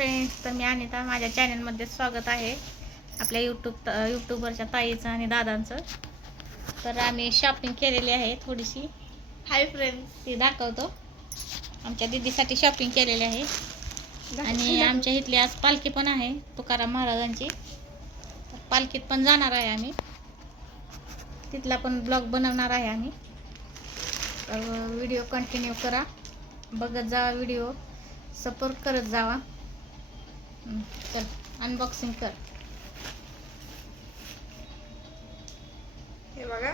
Friends तर मी अनिता माझ्या चॅनलमध्ये स्वागत आहे. आपल्या यूट्यूब यूट्यूबवरच्या ताईचं आणि दादांचं. तर आम्ही शॉपिंग केलेली आहे थोडीशी. हाय फ्रेंड्स ती दाखवतो. आमच्या दिदीसाठी शॉपिंग केलेली आहे. आणि आमच्या इथली आज पालखी पण आहे तुकाराम महाराजांची. तर पालखीत पण जाणार आहे आम्ही. तिथला पण ब्लॉग बनवणार आहे आम्ही. तर व्हिडिओ कंटिन्यू करा. बघत जावा व्हिडिओ. सपोर्ट करत जावा. चल अनबॉक्सिंग कर. हे बघा.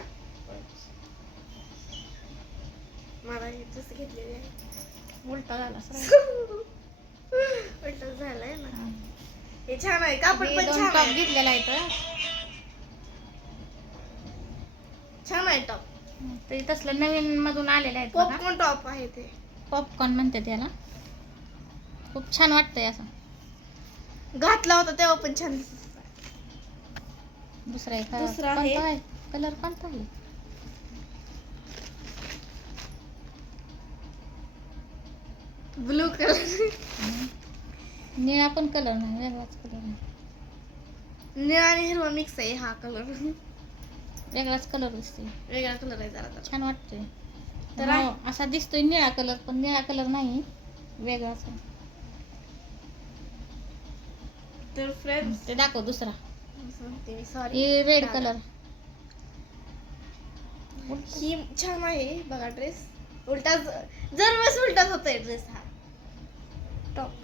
मला हे ड्रेस घेतलेले आहे. उलटा झाला. उलट झालंय ना. हं. छान आहे कापड पण छान टॉप घेतलेला आहे तर. छान आहे टॉप ते तसलं नवीन मधून आलेलं आहे पॉपकॉर्न टॉप आहे ते. पॉपकॉर्न म्हणते त्याला खूप छान वाटतंय असं. घातला होता तेव्हा पण छान दिसत होता. दुसरा एक दुसरा आहे. कलर कोणता आहे ब्लू कलर. निळा पण कलर नाही वेगळाच कलर आहे निळा आणि हिरवा मिक्स आहे हा कलर वेगळाच कलर दिसतोय वेगळा कलर आहे जरा जरा छान वाटतोय तर हो. असा दिसतोय निळा कलर पण निळा कलर नाही वेगळाच आहे. तर फ्रेंड्स ते दाखव दुसरा. सॉरी ही रेड. कलर ही छान आहे बघा ड्रेस उलटा जर वेळेस उलटाच होतोय ड्रेस हा. टॉप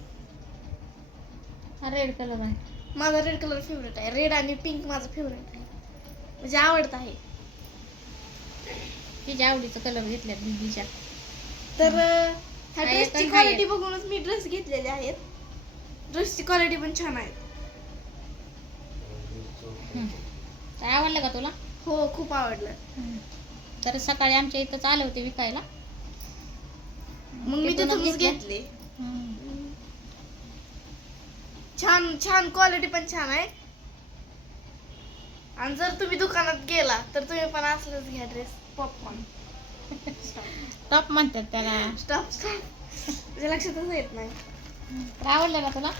हा रेड कलर आहे. माझा रेड कलर फेवरेट आहे. रेड आणि पिंक माझा फेवरेट आहे. म्हणजे आवडत आहे. तिच्या आवडीचा कलर घेतल्या दीदीच्या तर ह्या ड्रेसची क्वालिटी. बघूनच मी ड्रेस घेतलेले आहेत. ड्रेसची क्वालिटी पण छान आहे हं. तर आवडलं का तुला? हो खूप आवडलं. तर सकाळी आमच्या इथंच आले होते विकायला. मग मी तिथूनच घेतले. छान छान क्वालिटी पण छान आहे. आणि जर तुम्ही दुकानात गेला तर तुम्ही पण असलंच घ्या ड्रेस पॉपकॉर्न टॉप म्हणतात त्याला. स्टॉप स्टॉप म्हणजे लक्षातच येत नाही. आवडलं का तुला?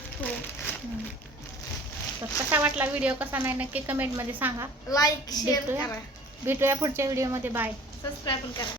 हं. तर कसा वाटला व्हिडिओ कसा नाही नक्की कमेंटमध्ये सांगा. लाईक शेअर भेटूया. करा. भेटूया पुढच्या व्हिडिओमध्ये बाय सबस्क्राईब करा.